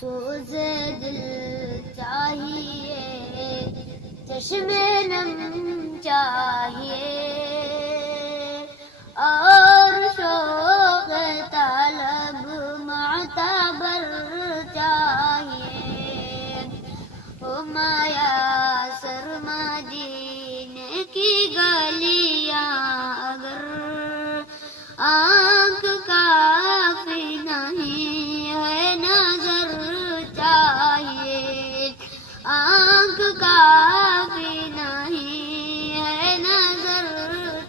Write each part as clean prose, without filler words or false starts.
سوز دل چاہیے، چشم نم چاہیے، اور شوق طلب معتبر چاہیے، او مایا مدینے کی گلیاں اگر آنکھ کافی نہیں ہے نظر چاہیے، آنکھ کافی نہیں ہے نظر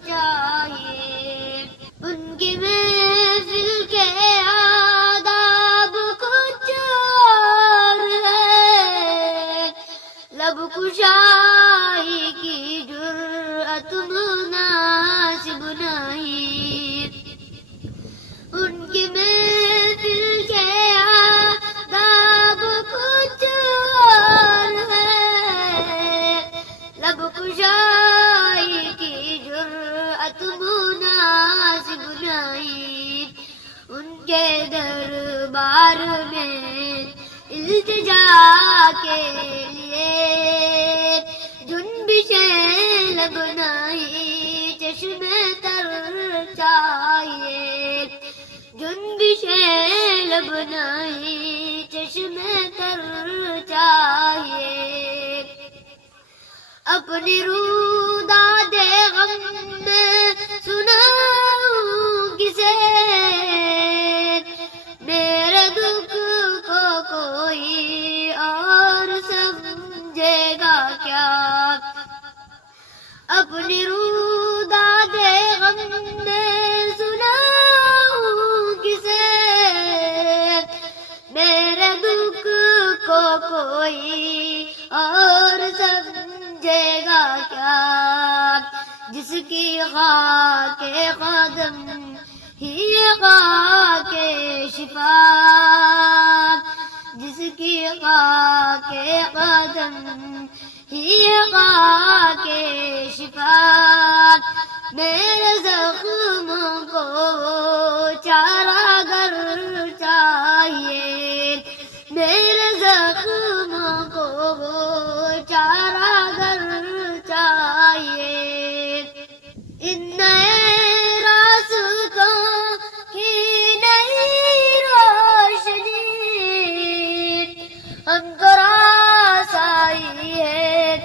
چاہیے، ان کی محفل کے آداب کچھ اور ہے، لب کشائی کی جرأت مناسب نہیں، ان کی محفل کے آداب کچھ اور ہے، لب کشائی کی جرأت مناسب نہیں، ان کے دربار میں التجا کے لیے جنبش لب نہیں، چشم تر چاہیے، جنبش لب نہیں، چشم تر چاہیے، اپنی روداد غم میں سناؤں کسے، میرے دکھ کو کوئی اور سمجھے گا کیا، اپنی روداد غم میں سناؤں کسے، میرے دکھ کو کوئی اور سمجھے گا کیا، جس کی خاک قدم ہی خاک شفا، جس کی خاک قدم ہی خاک شفا، میرے زخموں کو چاراگر چاہیے، میرے زخموں کو چاراگر چاہیے، ان نئے راستوں کی نئی روشنی ہم کو راس آئی ہے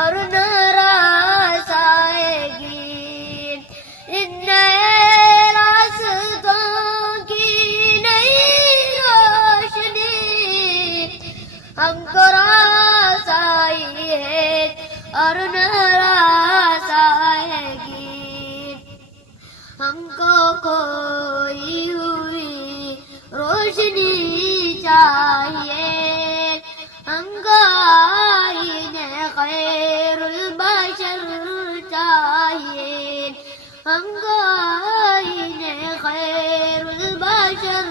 اور نہ راس آئے گی، ان نئے راستوں کی نئی روشنی ہم کو راس آئی ہے اور نہ راس آئے گی، ہم کو کھوئی ہوئی روشنی چاہیے، ہم کو آئین خیر البشر چاہیے، ہم کو آئین خیر البشر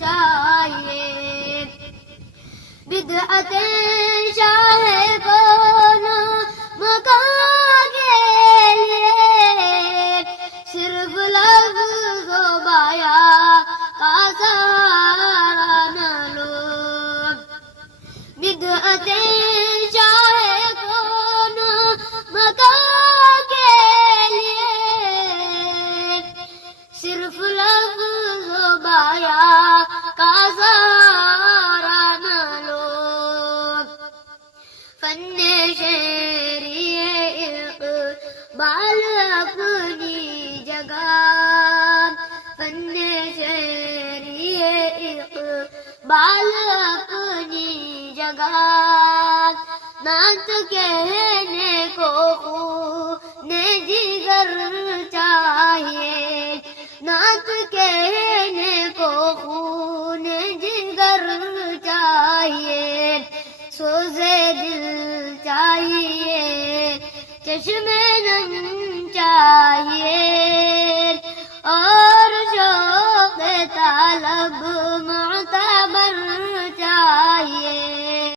چاہیے، بدعتیں شاہ کون مکان کے لیے صرف لفظ و بیان کا سہارا نہ لو، بدعتیں شاہ کون مکان کے لیے صرف لفظ و بیان کا سہارا نہ لو، فن شعری اقبال اپنی جگہ، فن شعری اقبال اپنی جگہ، نعت کہنے کو خون جگر چاہیے، نعت کہنے کو خون جگر چاہیے، سوز دل چاہیے، چشم نم چاہیے،